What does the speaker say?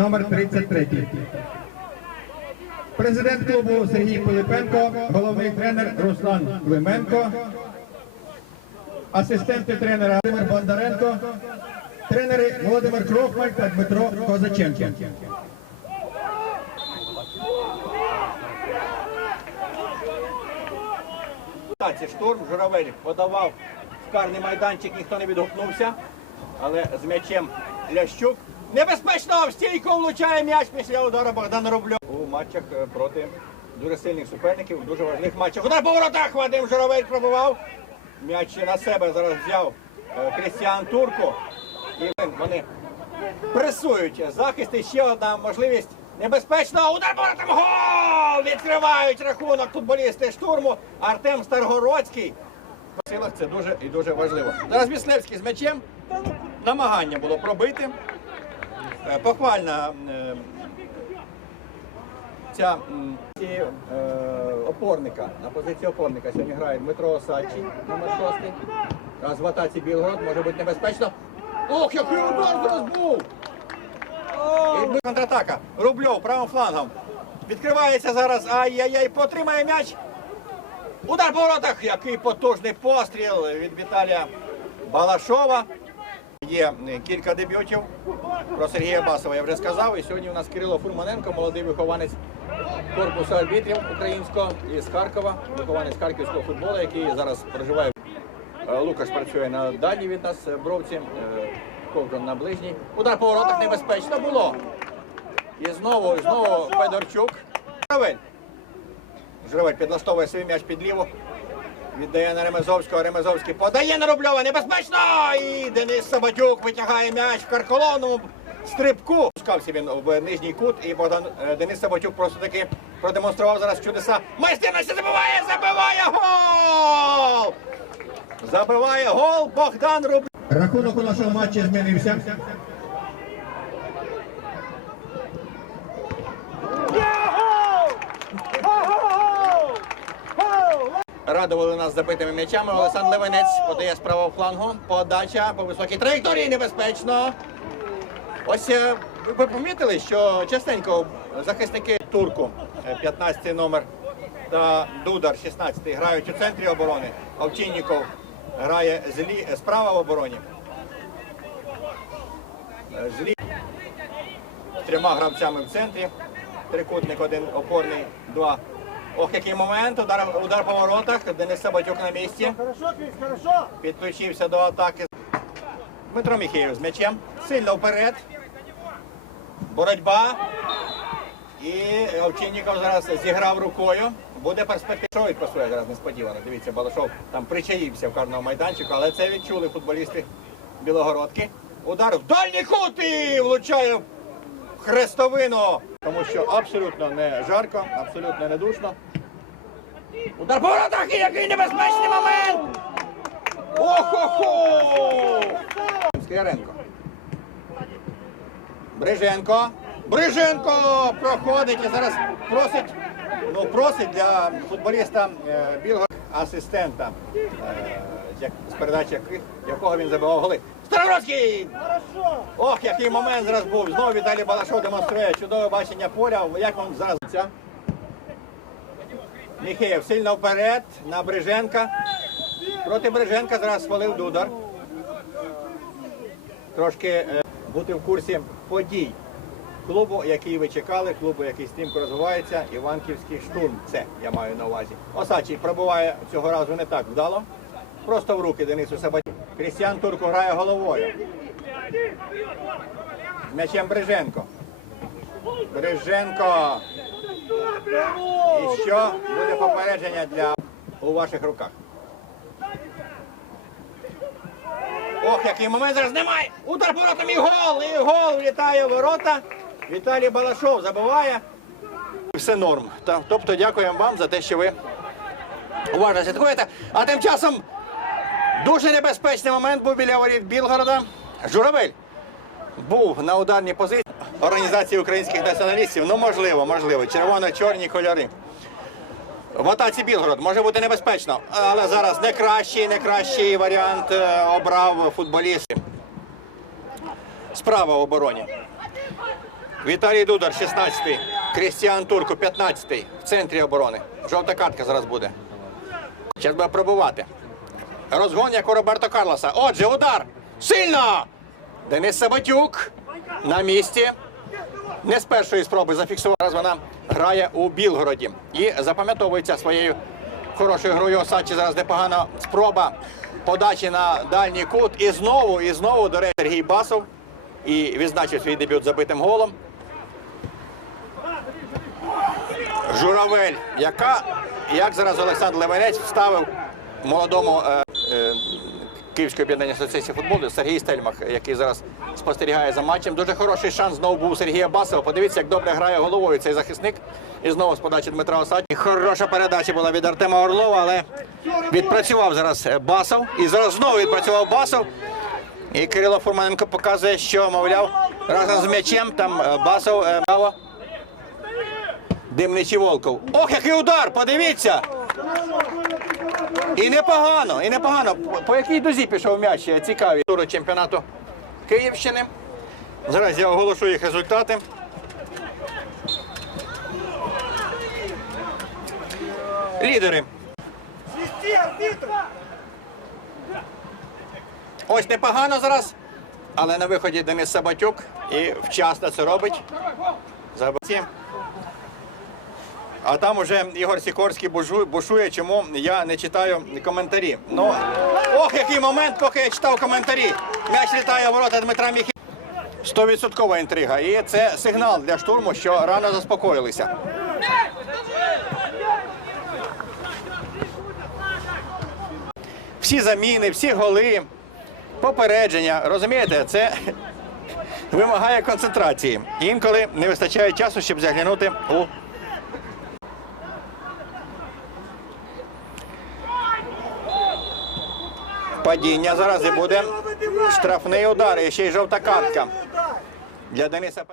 Номер 33. Президент клубу Сергій Пилипенко, головний тренер Руслан Клименко, асистенти тренера Володимир Бондаренко, тренери Володимир Крохмаль та Дмитро Козаченко. Штурм Журавель подавав в карний майданчик, ніхто не відгукнувся. Але з м'ячем Лящук небезпечно в стійку влучає м'яч після удару Богдан Рубльов. У матчах е, проти дуже сильних суперників, дуже важливих матчах. Удар по воротах Вадим Журавель пробував. М'яч на себе зараз взяв е, Крістіан Турко. І вони пресують захист. І ще одна можливість. Небезпечно. Удар по воротам. Гол! Відкривають рахунок футболісти штурму. Артем Старгородський. Силах це дуже і дуже важливо. Зараз Міслевський з м'ячем. Намагання було пробити. Е, Похвальна е, ця е, опорника. На позиції опорника сьогодні грає Дмитро Осадчий, номер 6. Раз в атаці Білгород може бути небезпечно. Ох, який удар зараз був! І контратака. Рубльов правим флангом. Відкривається зараз. Ай-яй-яй, потримає м'яч. Удар по воротах. Який потужний постріл від Віталія Балашова. Є кілька дебютів. Про Сергія Басова я вже сказав. І сьогодні у нас Кирило Фурманенко, молодий вихованець корпусу арбітрів українського із Харкова, вихованець харківського футболу, який зараз проживає. Е, Лукаш працює на дальній від нас е, бровці, е, Ковдрон на ближній. Удар по воротах небезпечно було. І знову, знову Федорчук. Журавель. Журавель підлаштовує свій м'яч під ліву. Віддає на Ремезовського. Ремезовський подає на Рубльова. Небезпечно! І Денис Сабатюк витягає м'яч в карколонному стрибку. Пускався він в нижній кут, і Богдан е, Денис Сабатюк просто таки продемонстрував зараз чудеса. Майстерності забиває! Забиває гол! Забиває гол Богдан Рубльов. Рахунок у нашому матчі змінився. Радували нас забитими м'ячами. Олександр Левенець подає з правого флангу. Подача по високій траєкторії небезпечно. Ось е, ви помітили, що частенько захисники турку, е, 15 номер та Дудар, 16 грають у центрі оборони. Овчинніков грає злі, е, справа в обороні. Е, Злі з трьома гравцями в центрі. Трикутник один опорний, два. Ох, який момент. Удар, удар по воротах. Денис Сабатюк на місці. Підключився до атаки. Дмитро Міхеєв з м'ячем. Сильно вперед. Боротьба. І Овчинніков зараз зіграв рукою. Буде перспектива. Що відпасує зараз несподівано. Дивіться, Балашов там причаївся в карному майданчику, але це відчули футболісти Білогородки. Удар в дальній кут і влучає в хрестовину. Тому що абсолютно не жарко, абсолютно не душно. Удар по воротах який небезпечний момент! Охо-хо! Скоренко. Бриженко. Бриженко проходить і зараз просить, ну просить для футболіста е, Білго асистента, е, як, з передачі яких- якого він забивав голи. Старородський! Ох, який момент зараз був. Знову Віталій Балашов демонструє чудове бачення поля. Як вам зараз ця? Міхеєв сильно вперед на Бриженка. Проти Бриженка зараз свалив Дудар. Трошки е, бути в курсі подій клубу, який ви чекали, клубу, який стрімко розвивається, Іванківський штурм. Це я маю на увазі. Осадчий пробуває цього разу не так вдало. Просто в руки Денису Сабатю. Крістіан Турко грає головою. М'ячем Бриженко. Бриженко. І що буде попередження для у ваших руках? Ох, який момент зараз немає. Удар поворотом і гол! І гол влітає в ворота. Віталій Балашов забиває. Все норм. Тобто дякуємо вам за те, що ви уважно слідкуєте. А тим часом дуже небезпечний момент був біля воріт Білгорода. Журавель був на ударній позиції організації українських націоналістів. Ну, можливо, можливо. Червоно-чорні кольори. В атаці Білгород може бути небезпечно, але зараз не кращий, не кращий варіант е, обрав футболіст. Справа в обороні. Віталій Дудар, 16-й. Крістіан Турку, 15-й. В центрі оборони. Жовта картка зараз буде. Зараз буде пробувати. Розгон, як у Роберто Карлоса. Отже, удар. Сильно! Денис Сабатюк на місці. Не з першої спроби зафіксував. Зараз вона грає у Білгороді. І запам'ятовується своєю хорошою грою Осадчі. Зараз непогана спроба подачі на дальній кут. І знову, і знову, до речі, Сергій Басов. І відзначив свій дебют забитим голом. Журавель, яка, як зараз Олександр Левенець вставив молодому е, е, Київської об'єднання асоціації футболу Сергій Стельмах, який зараз спостерігає за матчем. Дуже хороший шанс знову був Сергія Басова. Подивіться, як добре грає головою цей захисник. І знову з подачі Дмитра Осадчі. Хороша передача була від Артема Орлова, але відпрацював зараз е, Басов. І зараз знову відпрацював Басов. І Кирило Фурманенко показує, що, мовляв, разом з м'ячем там е, Басов е, право. Димничий Волков. Ох, який удар! Подивіться! І непогано, і непогано. По- якій дозі пішов м'яч? е, Цікаві. Тури чемпіонату Київщини. Зараз я оголошу їх результати. Лідери. Ось непогано зараз. Але на виході Денис Сабатюк і вчасно це робить. Забиті. А там уже Ігор Сікорський бушує, чому я не читаю коментарі. Ну, ох, який момент, поки я читав коментарі. М'яч літає в ворота Дмитра Міхі. Стовідсоткова інтрига. І це сигнал для штурму, що рано заспокоїлися. Всі заміни, всі голи, попередження. Розумієте, це вимагає концентрації. Інколи не вистачає часу, щоб заглянути у падіння. Зараз і буде штрафний удар. І ще й жовта картка для Дениса.